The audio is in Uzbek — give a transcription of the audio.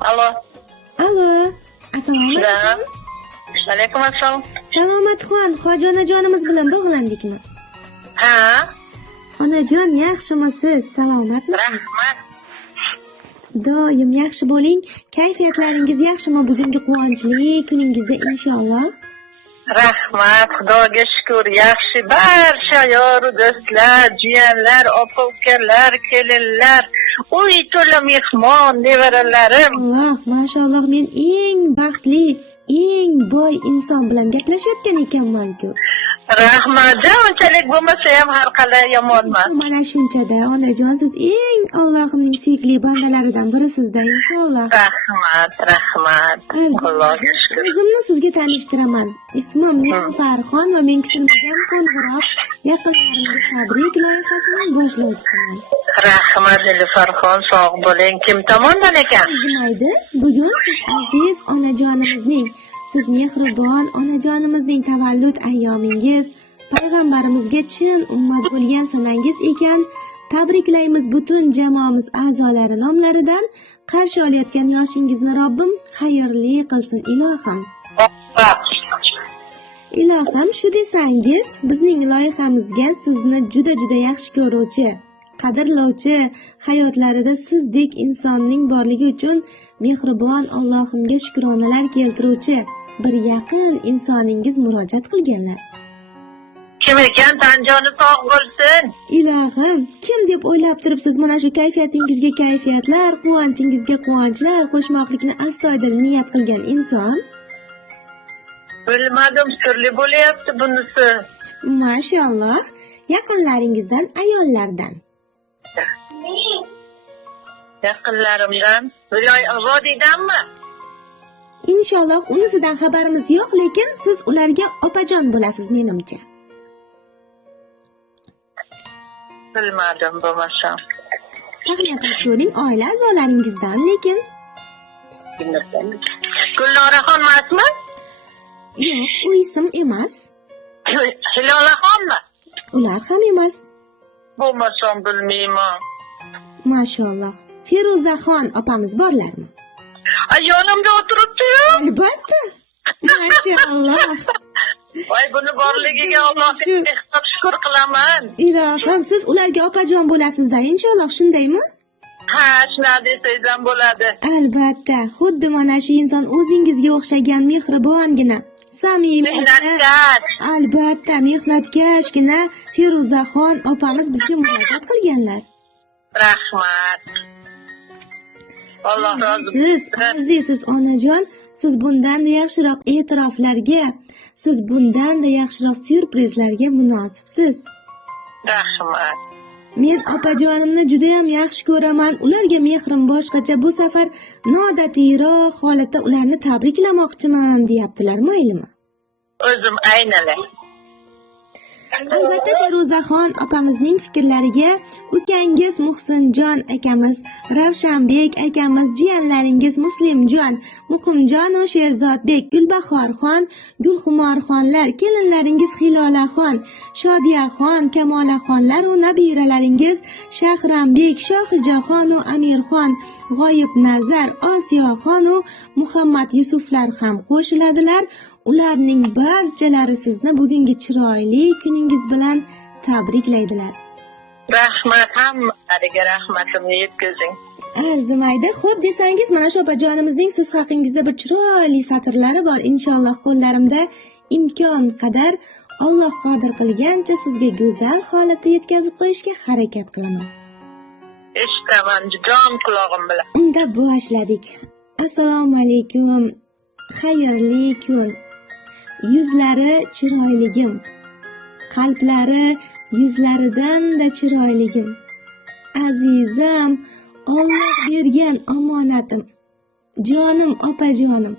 Alo. Alo, assalomu alaykum. Alaykum assalom. Salomatxon, Hoji onajonimiz bilan bog'landikmi? Ha, Onajon, yaxshimisiz? Salomatmisiz? rahmat. Doim yaxshi bo'ling. Kayfiyatlaringiz yaxshimi bugungi quvonchli kuningizda inshaalloh? Rahmat, Xudoga shukr, yaxshi. Barcha yoru do'stlar, jiyanlar, opa-ukalar, kelinlar, uy to'la mehmon, nevaralarim. Alloh, mashalloh, men eng baxtli, eng boy inson bilan gaplashayotgan ekanman-ku. Rahmat, unchalik bo'lmasa ham har qalay yomonman. Mana shunchada onajon, siz eng Allohimning suyukli bandalaridan birisizda inshaalloh. Rahmat. Allohga shukr. O'zimni sizga tanishtiraman. Ismim Nilofarxon va men kutilmagan qo'ng'iroq yaqinlarimga tabrik loyihasining boshlovchisiman. Rahmat, Nilofarxon, sog' bo'ling. Kim tomonidan ekan? Mayli, bugun siz aziz onajonimizning, siz mehribon onajonimizning tavallud ayyomingiz, payg'ambarimizga chin ummat bo'lgan sanangiz ekan. Tabriklaymiz butun jamoamiz a'zolari nomlaridan. Qarshi olayotgan yoshingizni Robbim xayrli qilsin ilohim. Ilohim, shu desangiz, bizning loyihamizga sizni juda yaxshi ko'ruvchi, qadrlovchi, hayotlarida sizdek insonning borligi uchun mehribon Allohimga shukronalar keltiruvchi bir yaqin insoningiz murojaat qilganlar. Kim ekan? Tanjoni sog' bo'lsin. Ilohim, kim deb o'ylab turibsiz? Mana shu kayfiyatingizga kayfiyatlar, quvonchingizga quvonchlar qo'shmoqlikni astoydil niyat qilgan inson. Bilmadim, sirli bo'layapti bunisi. Mashalloh, yaqinlaringizdan, ayollardan. Yaqinlarimdan, vodiydanmi? Inshaalloh unisidan xabarimiz yo'q, lekin siz ularga opajon bo'lasiz menimcha. Bilmadim bo'lmasa. Taxmin qilib ko'ring, oila a'zolaringizdan, lekin Gulnoraxon emasmi? yo'q, u ism emas. Hilolaxonmi? Ular ham emas. Bo'lmasam bilmayman. Mashalloh. Feruzaxon opamiz borlarmi? Yonimda o'tiribdi-yu. Albatta. Mashalloh. Voy, buni borligiga Allohga shukr qilaman. Ilohim, siz ularga opajon bo'lasizda, inshaalloh, shundaymi? Ha, shunaqa desangiz ham bo'ladi. Albatta, xuddi mana shu inson o'zingizga o'xshagan mehribongina, samimiy, Mehnatkash. albatta, mehnatkashgina Feruzaxon opamiz bizga murojaat qilganlar. Rahmat. Alloh rozi Siz bo'lsin. arzisiz onajon, siz bundan-da yaxshiroq e'tiroflarga, siz bundan-da yaxshiroq syurprizlarga munosibsiz. Rahmat. Men opajonimni juda ham yaxshi ko'raman. Ularga mehrim boshqacha, bu safar noodatiroq holatda ularni tabriklamoqchiman, deyaptilar, maylimi? O'zim aynalay. Albatta, Feruzaxon opamizning fikrlariga ukangiz Muhsinjon akamiz, Ravshanbek akamiz, jiyanlaringiz Muslimjon, Muqimjon va Sherzodbek, Gulbahorxon, Gulxumorxonlar, kelinlaringiz Hilolaxon, Shodiyaxon, Kamolaxonlar va nabiralaringiz Shahranbek, Shohijaxon va Amirxon, G'oyibnazar, Osiyoxon va Muhammad Yusuflar ham qo'shiladilar. Ularning barchalari sizni bugungi chiroyli kuningiz bilan tabriklaydilar. Rahmat, hammalariga rahmatimni yetkazing. Arzimaydi. Xo'p desangiz, mana shu opajonimizning siz haqingizda bir chiroyli satrlari bor. Inshaalloh qo'llarimda imkon qadar Alloh qodir qilgancha sizga go'zal holatda yetkazib qo'yishga harakat qilaman. Eshitaman, jon qulog'im bilan. Unda boshladik. Assalomu alaykum. Xayrli kun. Yuzlari chiroyligim, qalblari yuzlaridan-da chiroyligim. Azizim, Alloh bergan omonatim. Jonim opajonim.